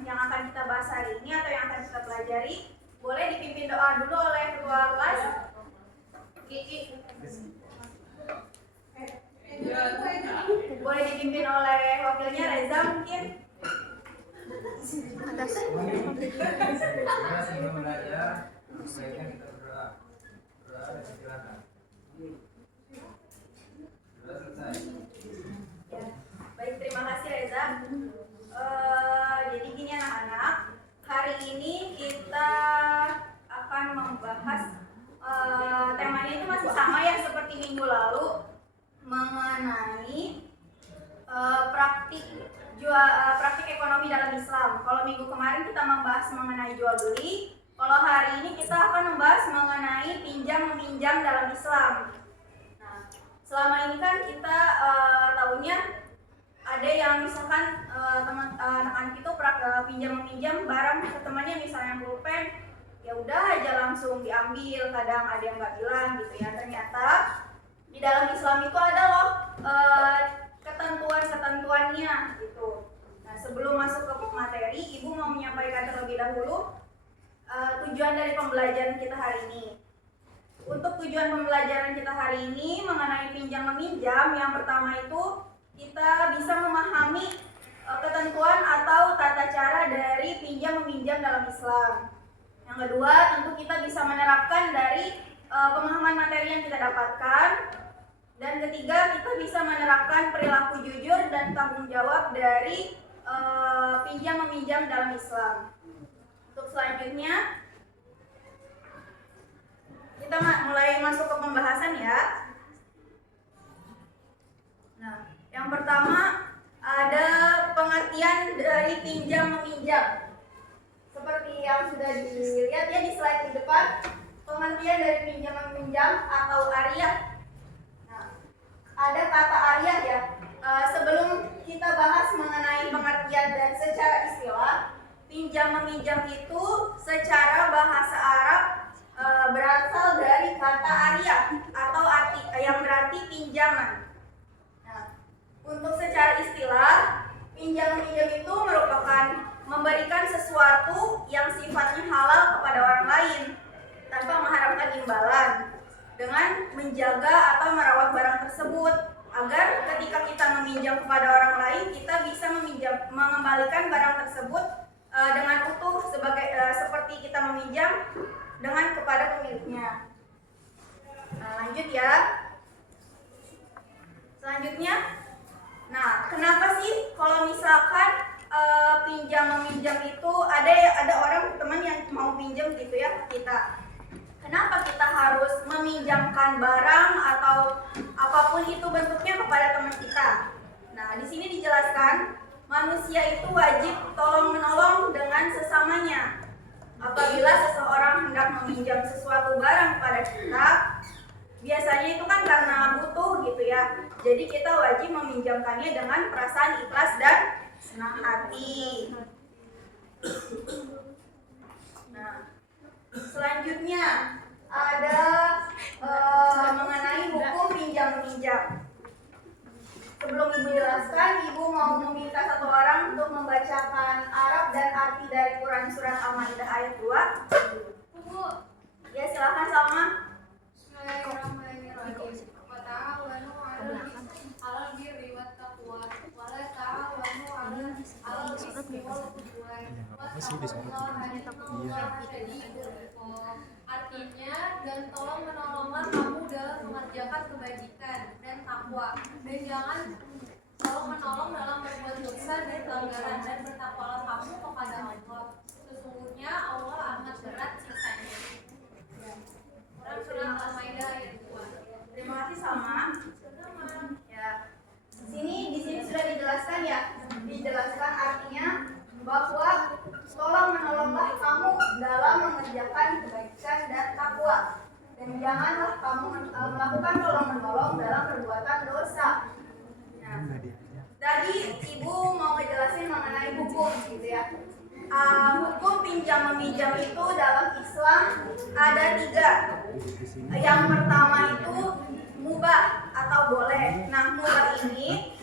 yang akan kita bahas hari ini atau yang akan kita pelajari, boleh dipimpin doa dulu oleh ketua kelas. Kiki. Boleh dipimpin oleh wakilnya Reza mungkin. Atas. Baik, terima kasih Reza. Jadi gini anak-anak, hari ini kita akan membahas temanya itu masih sama ya seperti minggu lalu, mengenai praktik ekonomi dalam Islam. Kalau minggu kemarin kita membahas mengenai jual beli, kalau hari ini kita akan membahas mengenai pinjam meminjam dalam Islam. Nah, selama ini kan kita tahunya ada yang misalkan anak-anak itu pinjam meminjam barang ke temannya, misalnya pulpen, ya udah aja langsung diambil. Kadang ada yang nggak bilang gitu ya. Ternyata di dalam Islam itu ada loh ketentuannya gitu. Nah, sebelum masuk ke materi, Ibu mau menyampaikan terlebih dahulu tujuan dari pembelajaran kita hari ini. Untuk tujuan pembelajaran kita hari ini mengenai pinjam meminjam, yang pertama itu kita bisa memahami ketentuan atau tata cara dari pinjam meminjam dalam Islam. Yang kedua, tentu kita bisa menerapkan dari pemahaman materi yang kita dapatkan. Dan ketiga, kita bisa menerapkan perilaku jujur dan tanggung jawab dari pinjam meminjam dalam Islam. Untuk selanjutnya, kita mulai masuk ke pembahasan ya. Nah, yang pertama ada pengertian dari pinjam meminjam. Seperti yang sudah dilihat ya di slide di depan, pengertian dari pinjam meminjam atau ariyah. Nah, ada kata ariyah ya. Sebelum kita bahas mengenai pengertian dan secara istilah, pinjam meminjam itu secara bahasa Arab berasal dari kata ariyah atau arti yang berarti pinjaman. Nah, untuk secara istilah, pinjam meminjam itu merupakan memberikan sesuatu yang sifatnya halal kepada orang lain tanpa mengharapkan imbalan, dengan menjaga atau merawat barang tersebut agar ketika kita meminjam kepada orang lain, kita bisa mengembalikan barang tersebut dengan utuh seperti kita meminjam dengan kepada pemiliknya. Nah, lanjut ya. Selanjutnya, nah kenapa sih kalau misalkan pinjam meminjam itu ada orang teman yang mau pinjam gitu ya ke kita. Kenapa kita harus meminjamkan barang atau apapun itu bentuknya kepada teman kita? Nah, di sini dijelaskan manusia itu wajib tolong menolong dengan sesamanya. Apabila seseorang hendak meminjam sesuatu barang kepada kita, biasanya itu kan karena butuh gitu ya. Jadi kita wajib meminjamkannya dengan perasaan ikhlas dan senang hati. Nah, selanjutnya ada mengenai hukum pinjam meminjam. Sebelum Ibu jelaskan, Ibu mau meminta satu orang untuk membacakan Arab dan arti dari Quran Surat Al-Maidah ayat 2. Bu, ya silakan Salma. Bismillahirrahmanirrahim. Wa ta'awanu 'alal birri wat taqwa wa la ta'awanu 'alal ismi wal 'udwan. Artinya, dan tolong menolonglah kamu dalam mengerjakan kebajikan dan takwa, dan jangan tolong menolong dalam berbuat dosa dan pelanggaran, dan bertakwalah kamu kepada Allah. Sesungguhnya Allah amat berat siksanya. Quran Surat Al-Maidah ayat 2. Terima kasih Salma. Ya. Di sini sudah dijelaskan ya. Dijelaskan artinya bahwa tolong menolonglah kamu dalam mengerjakan kebaikan dan takwa, dan janganlah kamu melakukan tolong menolong dalam perbuatan dosa. Nah, tadi Ibu mau ngejelasin mengenai hukum gitu ya. Hukum pinjam meminjam itu dalam Islam ada 3. Yang pertama itu mubah atau boleh. Nah, mubah ini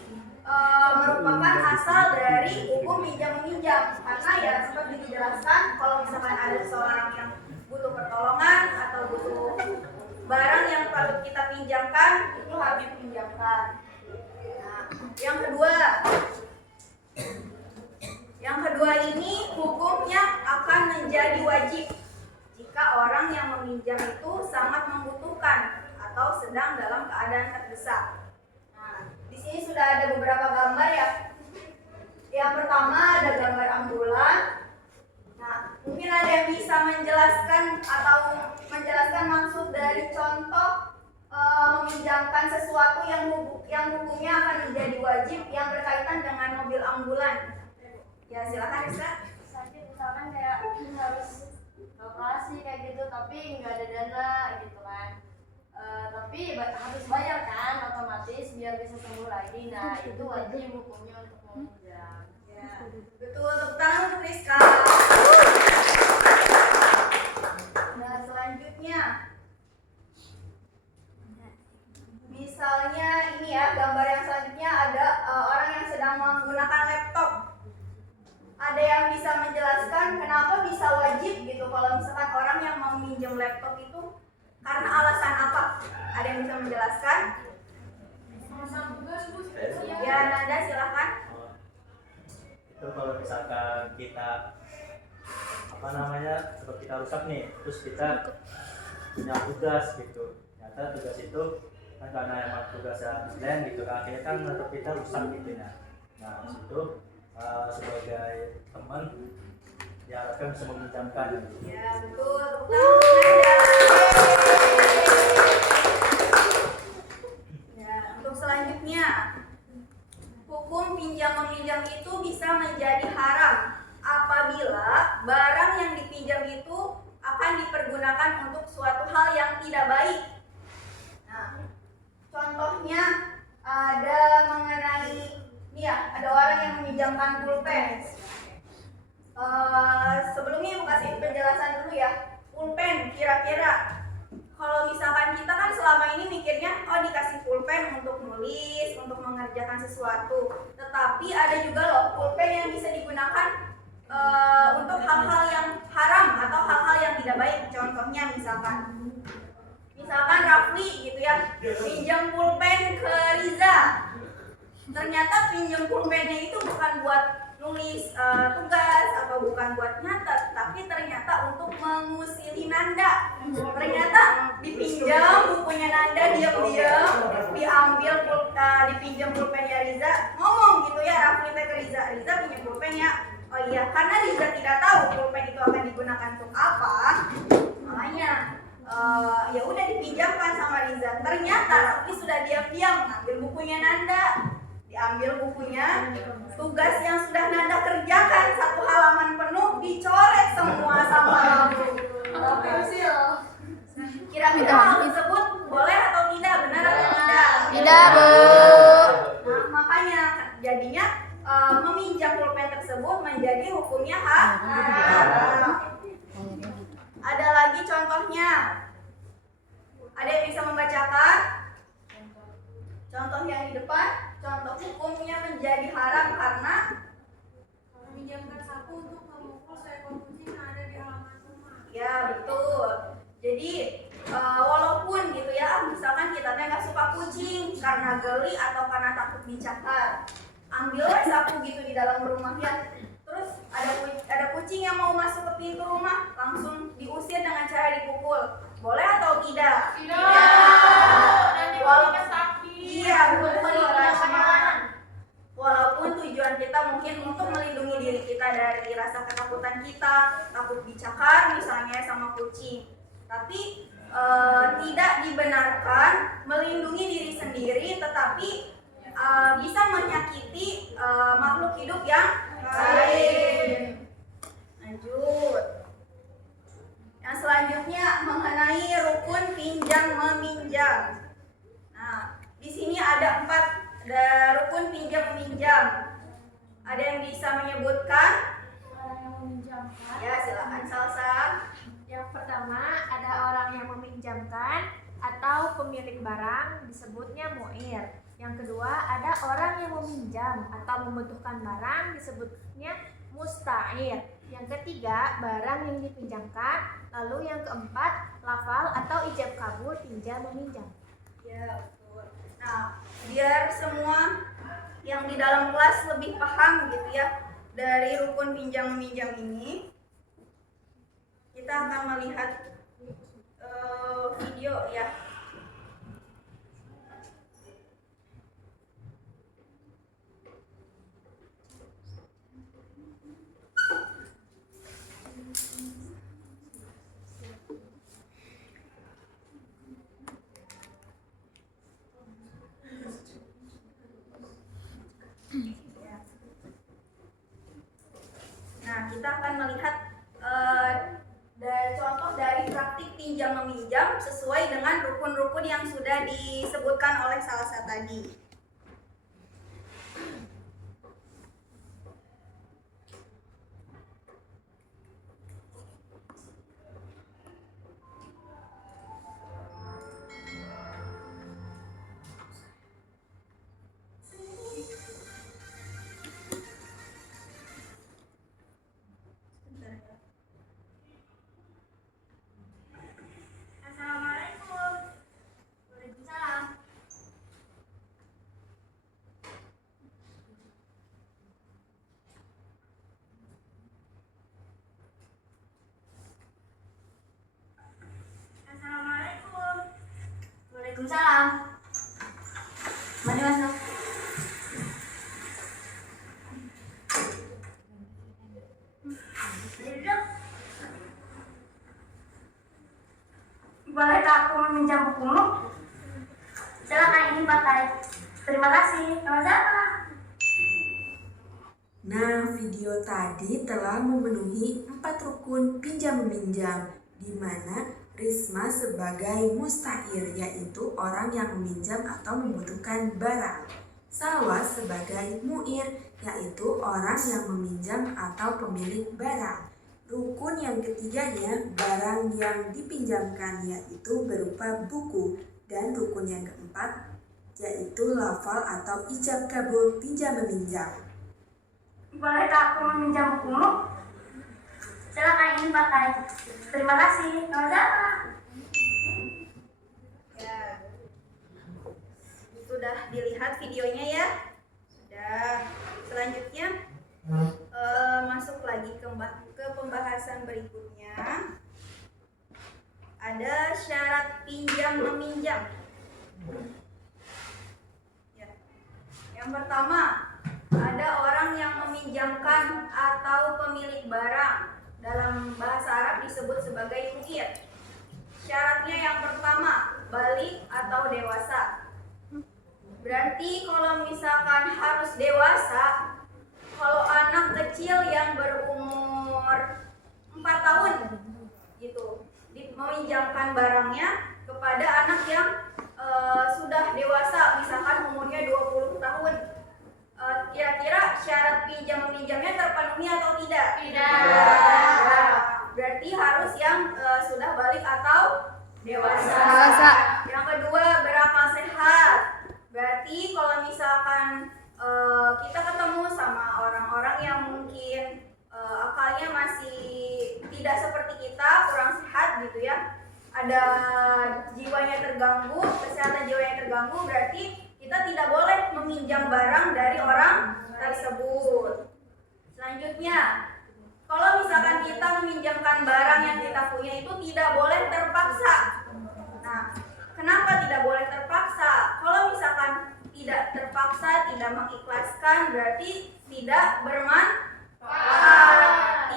merupakan asal dari hukum pinjam meminjam, karena ya seperti dijelaskan kalau misalkan ada seseorang yang butuh pertolongan atau butuh barang yang patut kita pinjamkan, itu harus dipinjamkan. Nah, yang kedua ini hukumnya akan menjadi wajib jika orang yang meminjam itu sangat membutuhkan atau sedang dalam keadaan terdesak. Nah, di sini sudah ada beberapa gambar ya. Yang pertama ada gambar ambulan. Nah, mungkin ada yang bisa menjelaskan atau menjelaskan maksud dari contoh meminjamkan sesuatu yang hukumnya akan menjadi wajib yang berkaitan dengan mobil ambulan. Ya silakan Risa. Misalkan kayak harus operasi kayak gitu tapi nggak ada dana gitu kan. Tapi harus bayar kan otomatis biar bisa sembuh lagi. Nah itu wajib hukumnya untuk meminjam. Ya, betul, tepuk tangan untuk Rizka. Nah selanjutnya, misalnya ini ya gambar yang selanjutnya ada orang yang sedang menggunakan laptop. Ada yang bisa menjelaskan kenapa bisa wajib gitu kalau misalkan orang yang mau minjem laptop itu karena alasan apa? Ada yang bisa menjelaskan? Ya Nanda silakan. Itu kalau misalkan kita seperti kita rusak nih, terus kita punya tugas gitu. Ternyata tugas itu kan karena emang tugasnya deadline gitu kan, akhirnya kan laptop kita rusak gitu ya. Nah itu sebagai teman diharapkan bisa meminjamkan. Ya betul, tepuk tangan. Ya, untuk selanjutnya, hukum pinjam meminjam itu bisa menjadi haram apabila barang yang dipinjam itu akan dipergunakan untuk suatu hal yang tidak baik. Nah, contohnya ada mengenai ini ya, ada orang yang meminjamkan pulpen. Sebelumnya mau kasih penjelasan dulu ya. Pulpen kira-kira kalau misalkan kita kan selama ini mikirnya oh dikasih pulpen untuk nulis, untuk mengerjakan sesuatu. Tetapi ada juga loh pulpen yang bisa digunakan untuk hal-hal yang haram atau hal-hal yang tidak baik. Contohnya misalkan Rafli gitu ya, pinjam pulpen ke Riza. Ternyata pinjam pulpennya itu bukan buat nulis tugas atau bukan buat nyatet, tapi ternyata untuk mengusili Nanda. Ternyata dipinjam bukunya Nanda diam-diam, dipinjam pulpennya Riza, ngomong gitu ya Rafli ke Riza pinjam pulpennya. Oh iya, karena Riza tidak tahu pulpen itu akan digunakan untuk apa, makanya ya udah dipinjamkan sama Riza. Ternyata Rafli sudah diam-diam ngambil bukunya Nanda. Diambil bukunya, tugas yang sudah Nanda kerjakan 1 halaman penuh dicoret semua sama Rafli. Kira-kira hal tersebut boleh atau tidak? Benar atau tidak? Tidak, Bu. Nah, makanya jadinya meminjam pulpen tersebut menjadi hukumnya haram. Ada lagi contohnya. Ada yang bisa membacakan? Contoh yang di depan. Contoh hukumnya menjadi haram karena meminjamkan sapu untuk memukul seekor kucing yang ada di halaman rumah. ya betul. Jadi walaupun gitu ya, misalkan kita nggak suka kucing karena geli atau karena takut dicakar, ambillah sapu gitu di dalam rumah ya. Terus ada kucing yang mau masuk ke pintu rumah, langsung diusir dengan cara dipukul. Boleh atau tidak? Nanti Walaupun sakit. iya betul. Walaupun tujuan kita mungkin untuk melindungi diri kita dari rasa ketakutan kita, takut dicakar misalnya sama kucing, tapi tidak dibenarkan melindungi diri sendiri, tetapi bisa menyakiti makhluk hidup yang lain. Lanjut. Yang selanjutnya mengenai rukun pinjam meminjam. Nah, di sini ada 4 rukun pinjam meminjam. Ada yang bisa menyebutkan? Orang yang meminjamkan. Ya, silakan Salsa. Yang pertama ada orang yang meminjamkan atau pemilik barang disebutnya mu'ir. Yang kedua, ada orang yang meminjam atau membutuhkan barang disebutnya musta'ir. Yang ketiga, barang yang dipinjamkan. Lalu yang keempat, lafal atau ijab kabul pinjam meminjam. Ya, betul. Nah, biar semua yang di dalam kelas lebih paham gitu ya dari rukun pinjam meminjam ini, kita akan melihat video ya. Nah, kita akan melihat contoh dari praktik pinjam meminjam sesuai dengan rukun-rukun yang sudah disebutkan oleh Salsa tadi. Assalamualaikum. Waalaikumsalam. Assalamualaikum. Waalaikumsalam. Mari masuk. Duduk. Bolehkah aku meminjam bukumu? Silakan ini pakai. Terima kasih. Sama-sama. Nah, video tadi telah memenuhi 4 rukun pinjam-meminjam, di mana Risma sebagai musta'ir, yaitu orang yang meminjam atau membutuhkan barang. Salwa sebagai mu'ir, yaitu orang yang meminjam atau pemilik barang. Rukun yang ketiganya, barang yang dipinjamkan, yaitu berupa buku. Dan rukun yang keempat, yaitu lafal atau ijab kabul pinjam-meminjam. Bolehkah aku meminjam bukumu? Silakan ini pakai. Terima kasih. Sama-sama. Ya, sudah dilihat videonya ya? Sudah. Selanjutnya masuk lagi ke pembahasan berikutnya. Ada syarat pinjam meminjam. Ya. Yang pertama, ada orang yang meminjamkan atau pemilik barang. Dalam bahasa Arab disebut sebagai mu'ir. Syaratnya yang pertama, balik atau dewasa. Berarti kalau misalkan harus dewasa, kalau anak kecil yang berumur 4 tahun gitu, meminjamkan barangnya kepada anak yang sudah dewasa, misalkan umurnya 20 tahun. Kira-kira syarat pinjam meminjamnya terpenuhi atau tidak? Tidak. Nah, berarti harus yang sudah balik atau dewasa. Yang kedua, berakal sehat. Berarti kalau misalkan kita ketemu sama orang-orang yang mungkin akalnya masih tidak seperti kita, kurang sehat gitu ya, ada jiwanya terganggu, kesehatan jiwanya terganggu, berarti kita tidak boleh meminjam barang dari orang tersebut. Selanjutnya, kalau misalkan kita meminjamkan barang yang kita punya itu tidak boleh terpaksa. Nah, kenapa tidak boleh terpaksa? Kalau misalkan tidak terpaksa, tidak mengikhlaskan, berarti tidak bermanfaat,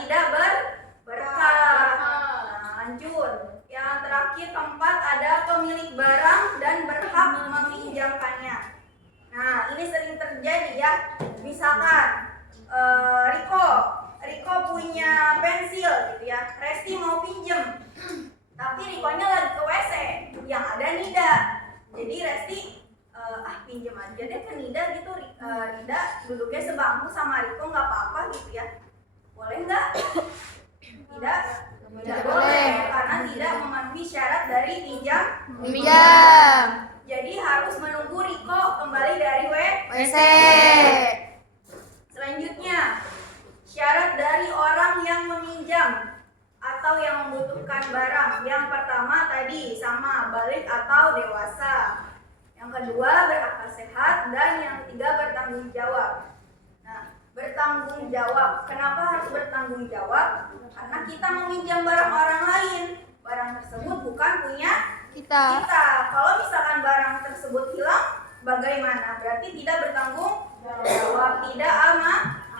tidak berberkah. Nah, lanjut. Yang terakhir, keempat, ada pemilik barang dan berhak meminjamkannya. Nah, ini sering terjadi ya. Misalkan Riko punya pensil gitu ya. Resti mau pinjem, tapi Rikonya lagi ke WC, yang ada Nida. Jadi Resti pinjem aja deh ke Nida gitu. Nida duduknya sebangku sama Riko, nggak apa-apa gitu ya. Boleh nggak? Tidak boleh, karena tidak memenuhi syarat dari pinjam meminjam. Jadi harus menunggu Riko Riko kembali dari WC. Selanjutnya, syarat dari orang yang meminjam atau yang membutuhkan barang. Yang pertama tadi sama, balik atau dewasa. Yang kedua, berakal sehat. Dan yang ketiga, bertanggung jawab. Nah, bertanggung jawab. Kenapa harus bertanggung jawab? Karena kita meminjam barang orang lain. Barang tersebut bukan punya Kita. Kalau misalkan barang tersebut hilang, bagaimana? Berarti tidak bertanggung jawab, tidak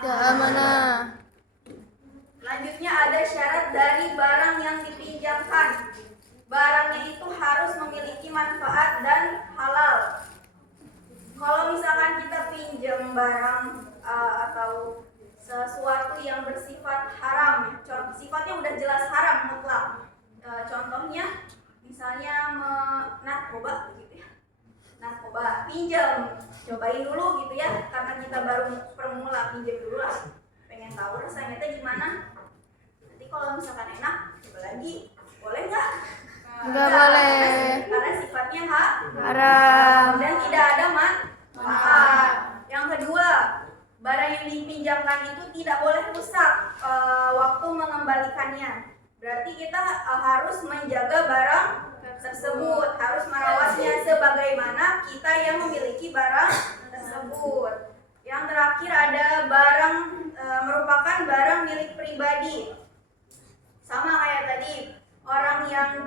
Amanah. Selanjutnya ada syarat dari barang yang dipinjamkan. Barangnya itu harus memiliki manfaat dan halal. Kalau misalkan kita pinjam barang atau sesuatu yang bersifat haram, sifatnya udah jelas haram mutlak. Contohnya, misalnya narkoba gitu ya. Narkoba, pinjam, cobain dulu gitu ya, karena kita baru permula, pinjam dulu lah. Pengen tahu rasanya teh gimana. Nanti kalau misalkan enak, coba lagi. Boleh nggak? Nggak boleh. Karena sifatnya Haram. dan tidak ada manfaat. Yang kedua, barang yang dipinjamkan itu tidak boleh rusak waktu mengembalikannya. Berarti kita harus menjaga barang tersebut, harus merawatnya sebagaimana kita yang memiliki barang tersebut. Yang terakhir ada barang merupakan barang milik pribadi. Sama kayak tadi, orang yang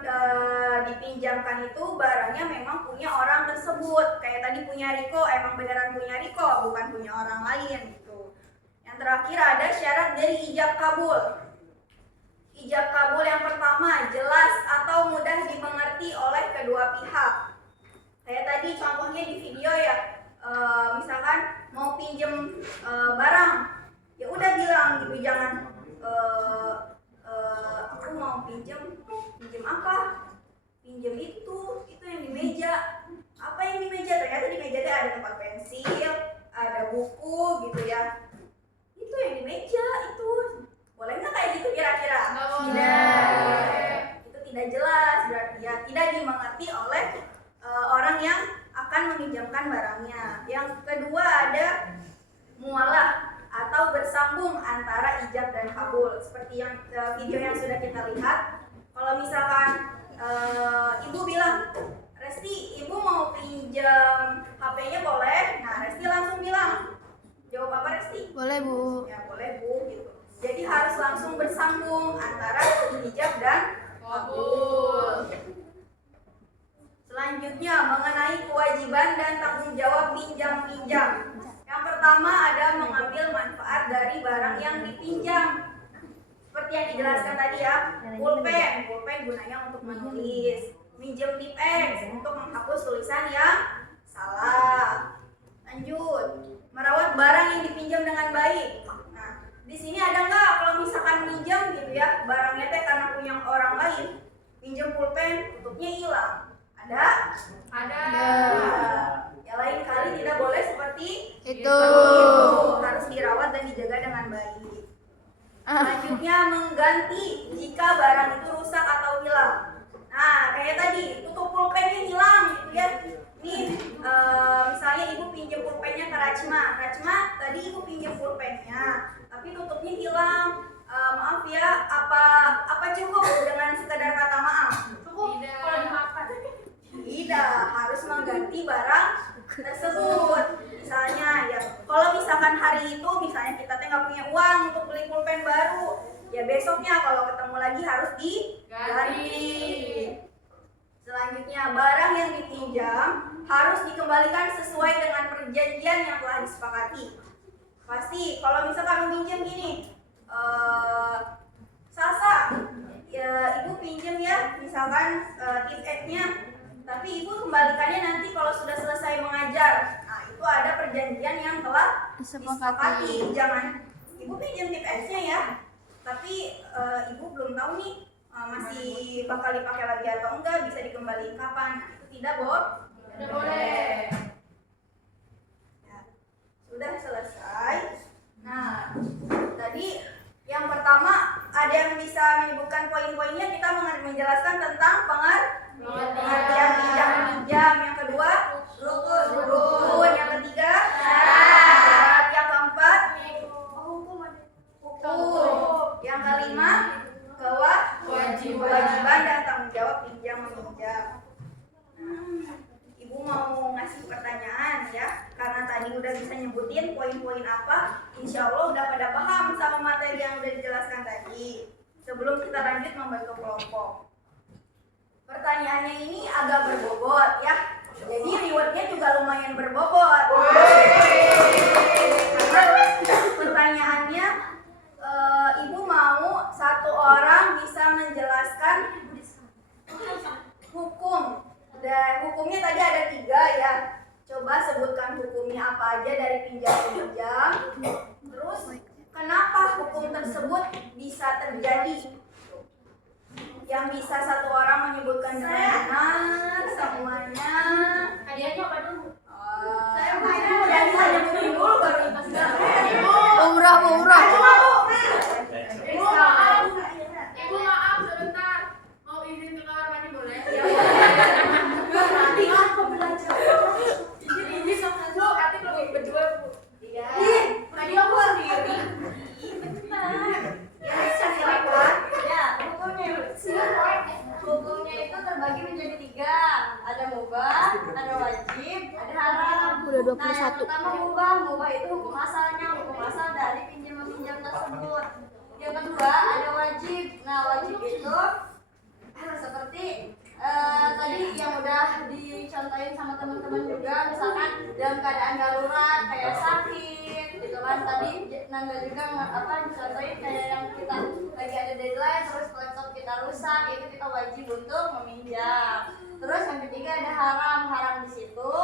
dipinjamkan itu barangnya memang punya orang tersebut. Kayak tadi punya Riko, emang beneran punya Riko, bukan punya orang lain gitu. Yang terakhir ada syarat dari ijab kabul. Ijab kabul yang pertama, jelas atau mudah dimengerti oleh kedua pihak. Kayak tadi contohnya di video ya, misalkan mau pinjem barang, ya udah bilang gitu, jangan aku mau pinjem apa? Pinjem itu yang di meja. Apa yang di meja? Ternyata di meja ada tempat pensil, ada buku gitu ya. Itu yang di meja itu. Boleh nggak kayak gitu kira-kira? Tidak. Itu tidak jelas, berarti ya tidak dimengerti oleh orang yang akan meminjamkan barangnya. Yang kedua ada mualah atau bersambung antara ijab dan kabul. Seperti yang video yang sudah kita lihat. Kalau misalkan ibu bilang, Resti, ibu mau pinjam HP-nya boleh? Nah, Resti langsung bilang, jawab apa Resti? Boleh, Bu. Ya boleh Bu gitu. Jadi harus langsung bersambung antara ijab dan kabul. Selanjutnya mengenai kewajiban dan tanggung jawab pinjam-pinjam. Yang pertama ada mengambil manfaat dari barang yang dipinjam. Seperti yang dijelaskan tadi ya, pulpen gunanya untuk menulis, minjem tip X untuk menghapus tulisan yang salah. Lanjut, merawat barang yang dipinjam dengan baik. Nah, di sini ada nggak kalau misalkan minjem gitu ya, barangnya teh karena punya orang lain, pinjam pulpen, tutupnya hilang. Ada? Ada. Ya lain kali tidak boleh seperti Itu. harus dirawat dan dijaga dengan baik. Selanjutnya mengganti jika barang itu rusak atau hilang. Nah, kayak tadi tutup pulpennya hilang gitu ya. Nih, misalnya ibu pinjam pulpennya ke Rachma. Rachma, tadi ibu pinjam pulpennya, tapi tutupnya hilang. Maaf ya, apa cukup dengan sekedar kata maaf? Cukup kalau dimakan. Tidak, harus mengganti barang tersebut. Misalnya ya, kalau misalkan hari itu misalnya kita nggak punya uang untuk beli pulpen baru, ya besoknya kalau ketemu lagi harus diganti. Selanjutnya, barang yang dipinjam harus dikembalikan sesuai dengan perjanjian yang telah disepakati. Pasti kalau misalkan minjem gini, Salsa, ya ibu pinjem ya, misalkan tip X-nya, tapi ibu kembalikannya nanti kalau sudah selesai mengajar. Nah, itu ada perjanjian yang telah disepakati. Jangan ibu pinjam tip X-nya ya, tapi ibu belum tahu nih masih bakal dipakai lagi atau enggak, bisa dikembalikan kapan. Nah, itu tidak boleh. Ya, sudah selesai. Nah, tadi yang pertama ada yang bisa menyebutkan poin-poinnya. Kita menjelaskan tentang pengertian pinjam. Yang kedua, rukun. kelima, kewajiban dan tanggung jawab pinjam meminjam. Ibu mau ngasih pertanyaan ya, karena tadi udah bisa nyebutin poin-poin apa, insya Allah udah pada paham sama materi yang udah dijelaskan tadi. Sebelum kita lanjut membentuk kelompok, pertanyaannya ini agak berbobot ya, jadi rewardnya juga lumayan berbobot. Karena pertanyaannya, ibu mau satu orang bisa menjelaskan hukum. Dan hukumnya tadi ada 3 ya. Coba sebutkan hukumnya apa aja dari pinjam-meminjam. Terus kenapa hukum tersebut bisa terjadi? Yang bisa satu orang menyebutkan dengan benar semuanya. Hadiahnya apa dulu? Saya udah bisa nyebutin dulu baru Umrah. Ibu maaf sebentar. Mau izin ke kamar mandi boleh? nanti aku belajar. Izin sama Bu, nanti kalau berdua Bu. Iya. Tadi aku sendiri. Ya, silakan. Ya, hukumnya itu terbagi menjadi 3. Ada mubah, ada wajib, ada haram. Udah 21. Nah, yang pertama mubah itu hukum asalnya, hukum asal dari pinjam meminjam tersebut. Yang kedua ada wajib. Nah, wajib itu seperti tadi yang udah dicontohin sama teman-teman juga, misalkan dalam keadaan darurat kayak sakit gitu kan, tadi Nangga juga dicontohin kayak yang kita lagi ada deadline terus laptop kita rusak, itu kita wajib untuk meminjam. Terus yang ketiga ada haram di situ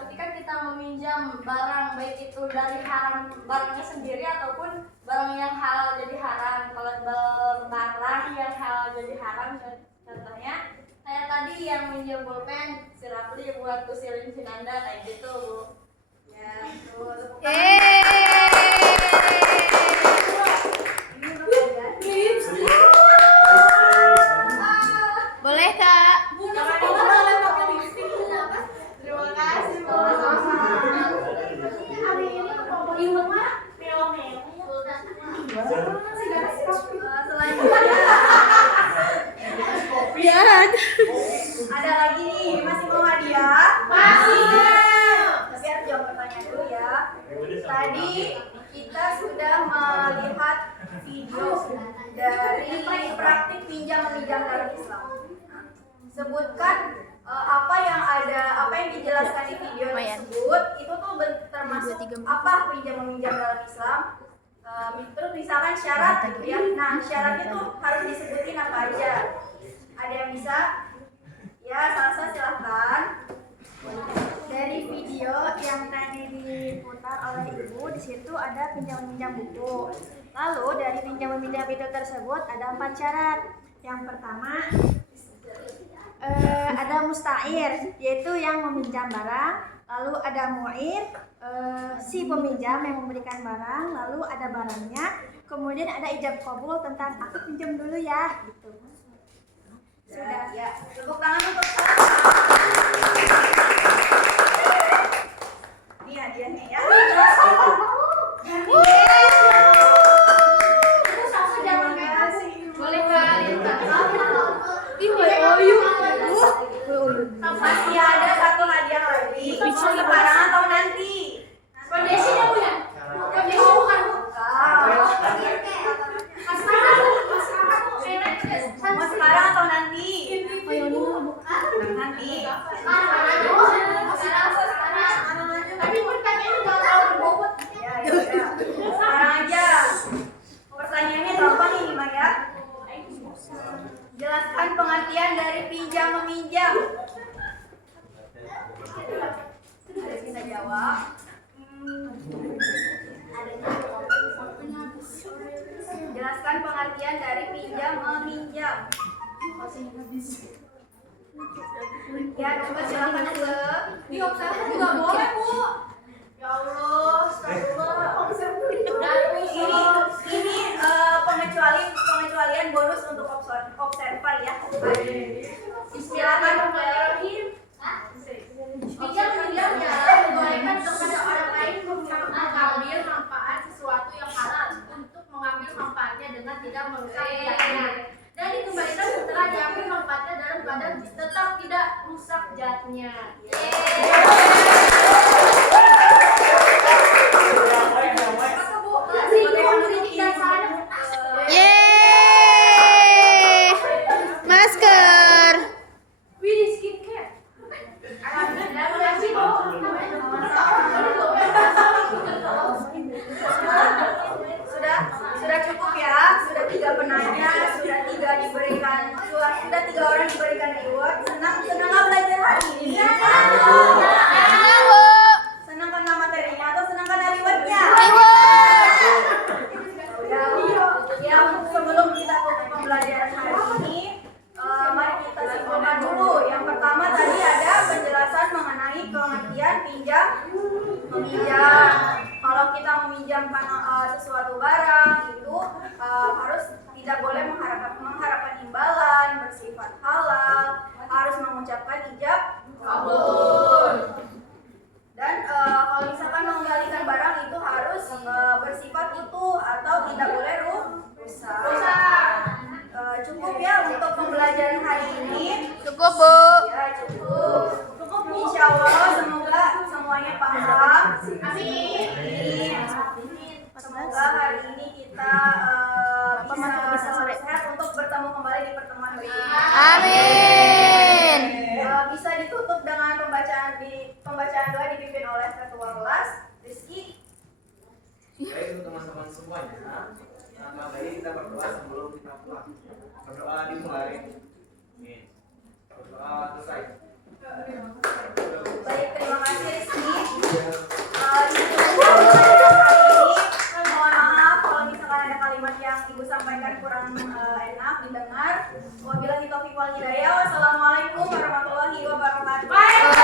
ketika kita meminjam barang, baik itu dari haram barangnya sendiri ataupun barang yang halal jadi haram. Kalau barang yang halal jadi haram, contohnya kayak tadi yang minjem pulpen si Rafli buat kusilin si Nanda kayak gitu Bu. Ya, tuh. Boleh Kak? Terima kasih Bu. Ada lagi nih, masih mau hadiah? Masih. Tapi harus jawab pertanyaan dulu ya. Tadi kita sudah melihat video dari praktik pinjam meminjam dalam Islam. Sebutkan apa yang dijelaskan di video tersebut itu tuh termasuk apa pinjam meminjam dalam Islam. Terus misalkan syarat gitu ya. Nah, syaratnya tuh harus disebutin apa aja. Ada yang bisa? Ya, Salsa silahkan. Dari video yang tadi diputar oleh ibu, di situ ada pinjam-pinjam buku. Lalu dari pinjam-pinjam itu tersebut ada 4 syarat. Yang pertama ada musta'ir, yaitu yang meminjam barang. Lalu ada mu'ir, si peminjam yang memberikan barang. Lalu ada barangnya. Kemudian ada ijab qabul tentang aku pinjam dulu ya, gitu. Sudah. Ya, tepuk tangan untuk Salsa. Ini hadiahnya ya. Boleh Kak? Masih ada satu hadiah lagi. Sekarang atau nanti? Kondisi ya Bu ya? Kondisi bukan Bu. Mau sekarang atau nanti? Nanti. Tapi pertanyaannya nggak terlalu berbobot. Ya. Sekarang aja. Pertanyaannya gampang ini, Maya. Jelaskan pengertian dari pinjam meminjam. Ada yang bisa jawab? Jelaskan pengertian dari pinjam meminjam. Ya, coba silakan ke. Di observer juga boleh Bu. Ya Allah, astagfirullah. Ini pengecualian bonus untuk observer ya. Silakan Bismillahirrahmanirrahim. Pinjam meminjamnya dibolehkan kepada orang lain untuk mengambil manfaat sesuatu yang halal untuk mengambil manfaatnya merusak zatnya. Dan dikembalikan setelah diambil manfaatnya dalam keadaan tetap tidak rusak zatnya. Sebagai kritik dan saran. Yeay! Masker. Wih, skincare. Alhamdulillah, makasih Bu. Sudah cukup ya, sudah 3 penanya, sudah 3 diberikan, sudah 3 orang diberikan reward. Senang nggak belajar hari ini? Senang, Bu. Senang karena materinya atau senang karena rewardnya? Ya, sebelum kita tutup pembelajaran hari ini, mari kita simpulkan dulu. Yang pertama tadi ada penjelasan mengenai pengertian pinjam meminjam. Kalau kita meminjamkan sesuatu barang itu harus tidak boleh mengharapkan imbalan, bersifat halal, harus mengucapkan ijab kabul. Dan kalau misalkan mengembalikan barang itu harus bersifat utuh atau tidak boleh rusak. Cukup ya untuk pembelajaran hari ini. Cukup, Bu. Ya cukup. Insya Allah semoga semuanya paham. Amin. Semoga hari ini kita bisa selalu sehat untuk bertemu kembali di pertemuan berikutnya. Amin. Bisa ditutup dengan pembacaan doa dipimpin oleh ketua kelas Rizky. Baik untuk teman-teman semuanya, mari kita berdoa sebelum kita pulang. Berdoa dimulai. Berdoa selesai. Baik, terima kasih Rizky. Mohon maaf kalau misalkan ada kalimat yang Ibu sampaikan kurang enak didengar. Wabillahi taufiq wal hidayah. Wassalamualaikum warahmatullahi wabarakatuh.